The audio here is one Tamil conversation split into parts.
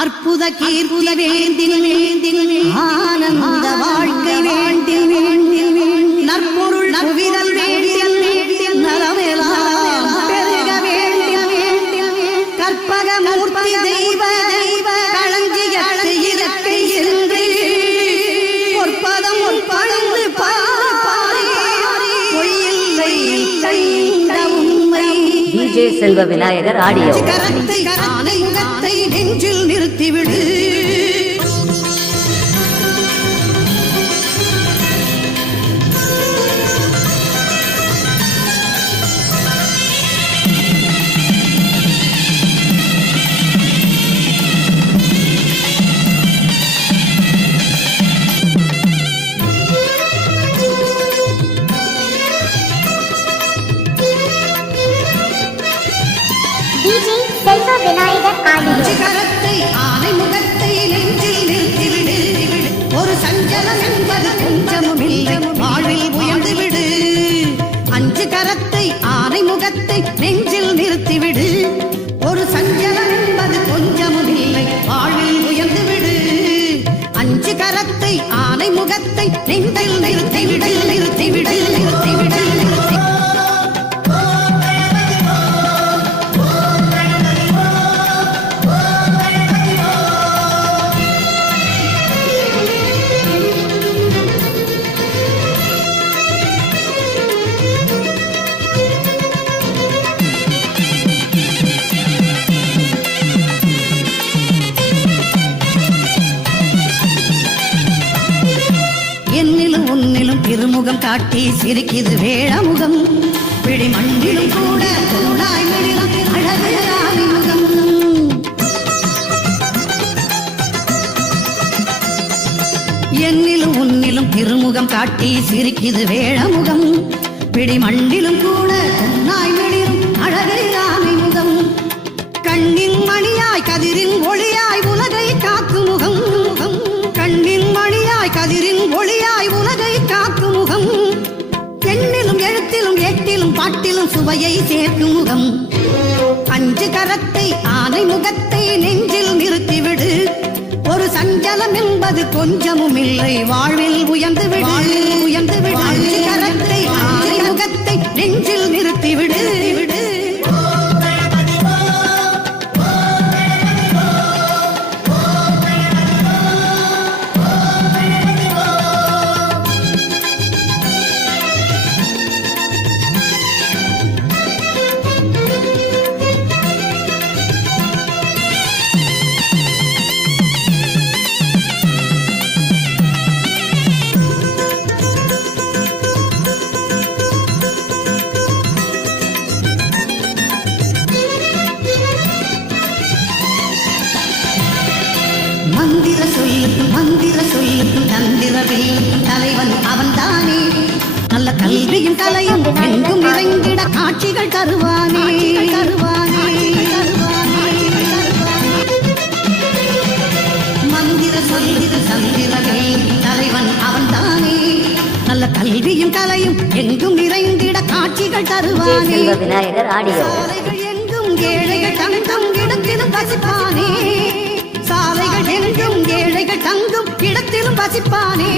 அற்புத கீர்த்தி வேண்டில் ஆனந்த வாழ்க்கை வேண்டில் நற்பொருள் குவிதல் வேண்டில் நலமெல்லாம் பெருக வேண்டில் கற்பக மூர்த்தி தெய்வ களஞ்சியத்தை இலக்கை சென்று பொற்பதம் பழுந்து பொய்யில்லை DJ செல்வ விநாயகர் ஆடியோ. கரத்தை ஆனை முகத்தை நெஞ்சில் நிறுத்திவிடு. செல்வ விநாயகர் ஆடியோ. கரத்தை ஆனை முகத்தை நெஞ்சில் நிறுத்திவிடு. ஒரு சஞ்சலம் என்பது கொஞ்சமும் இல்லை, வாழ்வில் உயர்ந்து விடு. அஞ்சு கரத்தை ஆனை முகத்தை நெஞ்சில் நிறுத்திவிடு. ஒரு சஞ்சலம் என்பது கொஞ்சமும் இல்லை, வாழ்வில் உயர்ந்து விடு. அஞ்சு கரத்தை ஆனை முகத்தை நெஞ்சில் நிறுத்திவிடு. நிறுத்திவிடு நிறுத்திவிடு நிறுத்தி என்னிலும் உன்னிலும் திருமுகம் காட்டி சிரிக்குது வேளமுகம். பிடி மண்ணிலும் கூட தோடாய் மடிலும் அழகு ஆதிமுகம். என்னிலும் உன்னிலும் திருமுகம் காட்டி சிரிக்குது வேளமுகம். பிடி மண்ணிலும் கூட தோடாய் மடிலும் அழகு ஆதிமுகம். கண்ணின் மணியாய் கதிரின் ஒளியாய் உலகை காக்கும் முகம். கண்ணின் மணியாய் கதிரின் ஒளியாய் உலகை காக்கும் முகம். எண்ணிலும் எழுத்திலும் எட்டிலும் பாட்டிலும் சுவையை சேர்க்கும் முகம். அஞ்சு கரத்தை ஆனை முகத்தை நெஞ்சில் நிறுத்திவிடு. ஒரு சஞ்சலம் என்பது கொஞ்சமும் இல்லை, வாழ்வில் உயர்ந்து விடு. உயர்ந்து விடு. அஞ்சு கரத்தை ஆனை முகத்தை நெஞ்சில் நிறுத்திவிடு. மந்திர சொல்லுக்கும் தந்திரவில் தலைவன் அவன்தானே. நல்ல கல்வியும் கலையும் எங்கும் நிறைந்திட காட்சிகள் தருவானே. மந்திர சொல்லுக்கு தந்திரவில் தலைவன் அவன்தானே. நல்ல கல்வியும் கலையும் எங்கும் நிறைந்திட காட்சிகள் தருவானே. விநாயகர் ஆடியோ. சாலைகள் எங்கும் ஏழைகள் தங்கும் இடத்திலும் வசிப்பானே. சாலைகள் எங்கும் ஏழைகள் தங்கும் இடத்திலும் வசிப்பானே.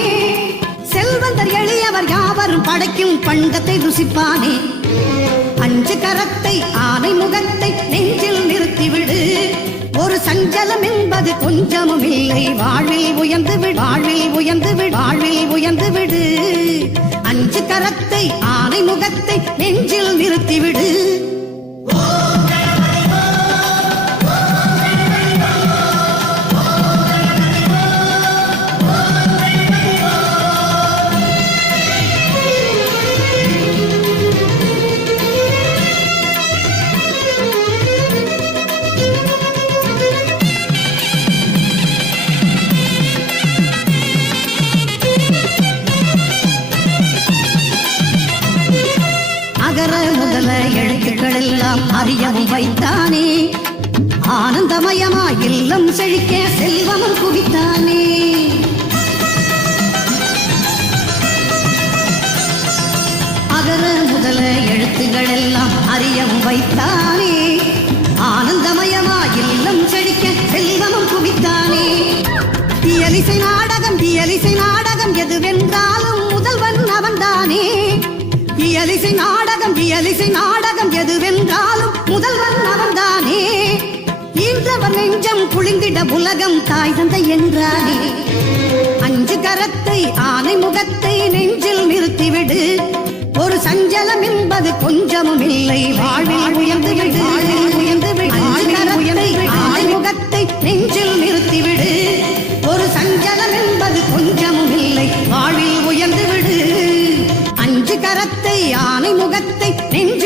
செல்வந்தர் எளியவர் யாவரும் படைக்கும் பண்டத்தை ருசிப்பானே. அஞ்சு கரத்தை ஆனை முகத்தை நெஞ்சில் நிறுத்திவிடு. ஒரு சஞ்சலம் என்பது கொஞ்சமும் இல்லை, வாழ்வில் உயர்ந்து விடு. வாழ்வில் உயர்ந்து விடு. வாழ்வில் உயர்ந்து விடு. அஞ்சு கரத்தை ஆனை முகத்தை நெஞ்சில் நிறுத்திவிடு. அகர முதல எழுத்துக்கள் எல்லாம் அறியவும் வைத்தானே. ஆனந்தமயமாய் இல்லம் செழிக்க செல்வமும் குவித்தானே. அகர முதல எழுத்துக்கள் எல்லாம் அறியவும் வைத்தானே. ஆனந்தமயமாய் இல்லம் செழிக்க செல்வமும் குவித்தானே. இயலிசை நாடகம் எதுவென்றாலும் முதல்வன் அவன்தானே. இயலிசை நாடகம் எதுவென்றாலும் முதல்வன் அவன்தானே. ஈன்றவர் நெஞ்சம் குளிந்திட உலகம் தாய் தந்தை என்றானே. அஞ்சு கரத்தை ஆனை முகத்தை நெஞ்சில் நிறுத்திவிடு. ஒரு சஞ்சலம் என்பது கொஞ்சமும் இல்லை, வாழ்வில் உயர்ந்து விடு. அஞ்சு கரத்தை ஆனை முகத்தை நெஞ்சில் நிறுத்திவிடு. ஒரு சஞ்சலம் என்பது கொஞ்சமும் இல்லை, வாழ்வில் உயர்ந்து விடு. அஞ்சு கரத்தை ஆனை முகத்தை நெஞ்சில்